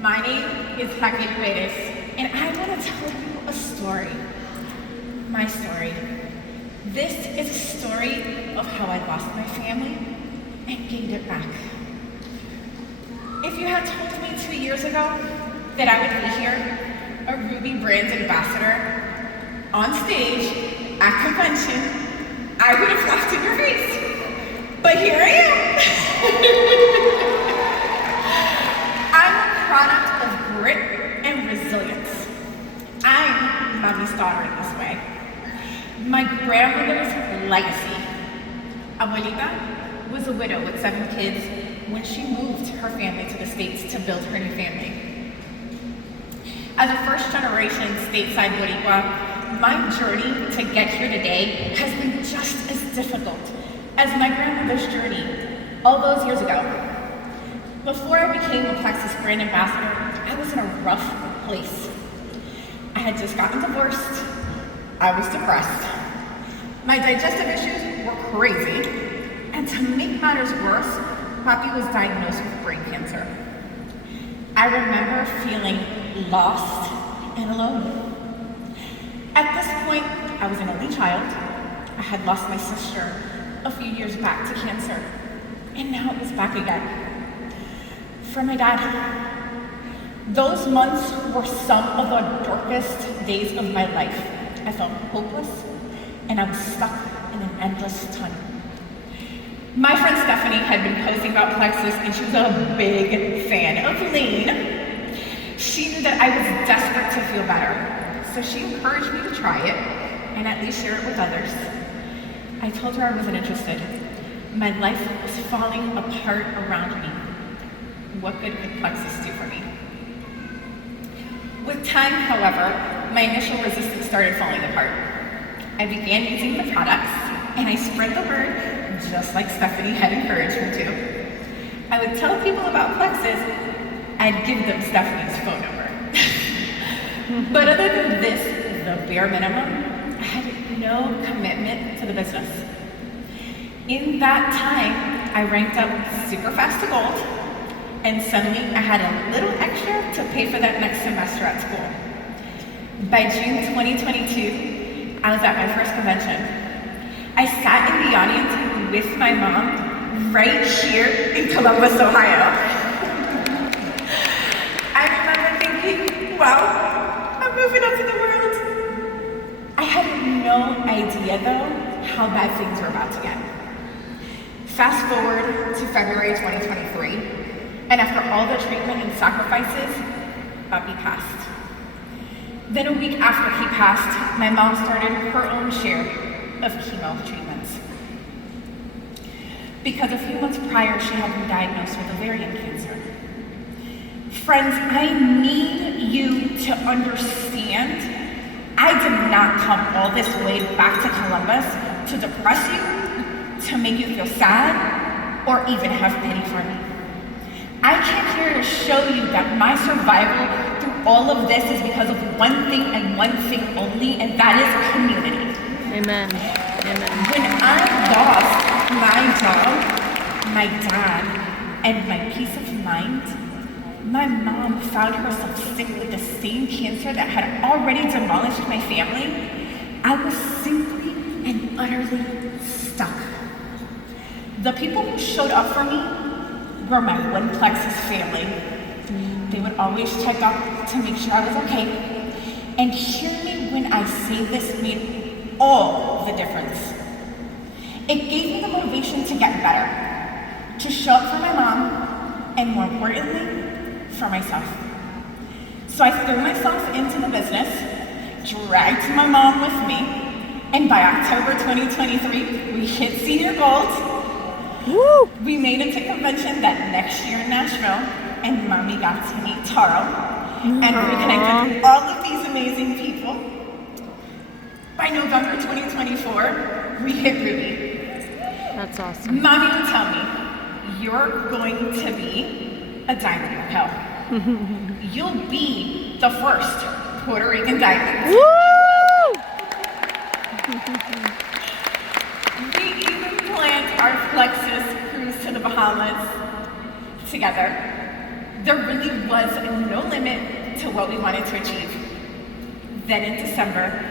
My name is Raquel Perez, and I want to tell you a story. My story. This is a story of how I lost my family and gained it back. If you had told me 2 years ago that I would be here, a Ruby brand ambassador, on stage, at convention, I would have laughed in your face. But here I am. I'm a product of grit and resilience. I'm mommy's daughter in this way. My grandmother's legacy. Abuelita was a widow with 7 kids when she moved her family to the States to build her new family. As a first-generation stateside Boricua, my journey to get here today has been just as difficult as my grandmother's journey all those years ago. Before I became a Plexus brand ambassador, I was in a rough place. I had just gotten divorced. I was depressed. My digestive issues were crazy. And to make matters worse, Papi was diagnosed with brain cancer. I remember feeling lost and alone. At this point, I was an only child. I had lost my sister a few years back to cancer, and now it was back again. For my dad, those months were some of the darkest days of my life. I felt hopeless, and I was stuck in an endless tunnel. My friend Stephanie had been posting about Plexus, and she was a big fan of lean. She knew that I was desperate to feel better, so she encouraged me to try it and at least share it with others. I told her I wasn't interested. My life was falling apart around me. What good could Plexus do for me? With time, however, my initial resistance started falling apart. I began using the products, and I spread the word just like Stephanie had encouraged me to. I would tell people about Plexus. I'd give them Stephanie's phone number. But other than this, the bare minimum, I had no commitment to the business. In that time, I ranked up super fast to gold, and suddenly I had a little extra to pay for that next semester at school. By June 2022, I was at my first convention. I sat in the audience with my mom right here in Columbus, Ohio. I remember thinking, wow, I'm moving up to the world. I had no idea, though, how bad things were about to get. Fast forward to February 2023, and after all the treatment and sacrifices, Papi passed. Then a week after he passed, my mom started her own share of chemo treatments. Because a few months prior, she had been diagnosed with ovarian cancer. Friends, I need you to understand, I did not come all this way back to Columbus to depress you, to make you feel sad, or even have pity for me. I came here to show you that my survival through all of this is because of one thing and one thing only, and that is community. Amen. Amen. When I lost my job, my dad, and my peace of mind, my mom found herself sick with the same cancer that had already demolished my family. I was simply and utterly stuck. The people who showed up for me were my one Plexus family. They would always check up to make sure I was okay. And hear me when I say this made all the difference. It gave me the motivation to get better, to show up for my mom, and more importantly, for myself. So I threw myself into the business, dragged my mom with me, and by October 2023, we hit senior gold. Woo! We made it to convention that next year in Nashville, and Mommy got to meet Taro, and reconnected with all of these amazing people. By November 2024, we hit Ruby. That's awesome. Mommy would tell me, you're going to be a diamond of hell. You'll be the first Puerto Rican diamond. Woo! We even planned our Plexus cruise to the Bahamas together. There really was no limit to what we wanted to achieve. Then in December,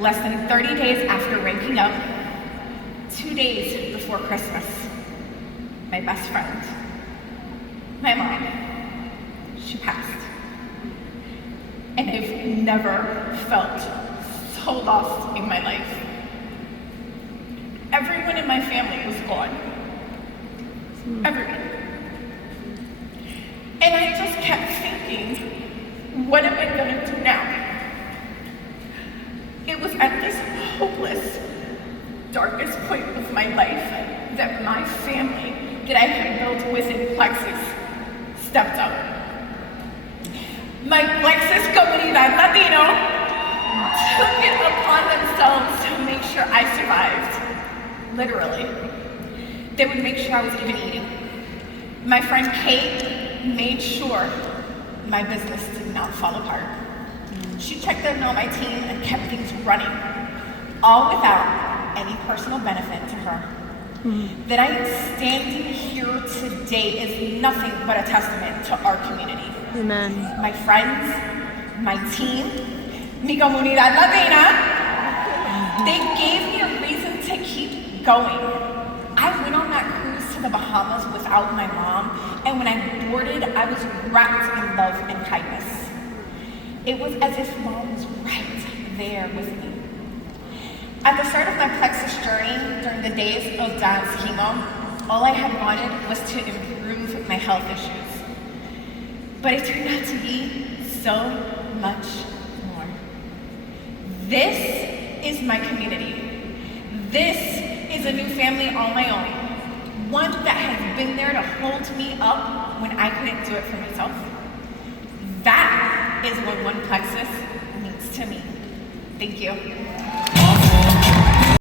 less than 30 days after ranking up, 2 days before Christmas, my best friend, my mom, she passed. And I've never felt so lost in my life. Everyone in my family was gone. Everyone. And I just kept thinking, what am I gonna do now? It was at this hopeless, darkest point of my life that my family that I had built within Plexus stepped up. My Plexus comunidad Latino took it upon themselves to make sure I survived. Literally. They would make sure I was even eating. My friend Kate made sure my business did not fall apart. She checked in on my team and kept things running, all without any personal benefit to her. That I am standing here today is nothing but a testament to our community. Amen. My friends, my team, mi comunidad latina, they gave me a reason to keep going. I went on that cruise to the Bahamas without my mom, and when I boarded, I was wrapped in love and kindness. It was as if mom was right there with me. At the start of my Plexus journey, during the days of dad's chemo, all I had wanted was to improve my health issues. But it turned out to be so much more. This is my community. This is a new family all my own. One that has been there to hold me up when I couldn't do it for myself. That is what one Plexus means to me. Thank you.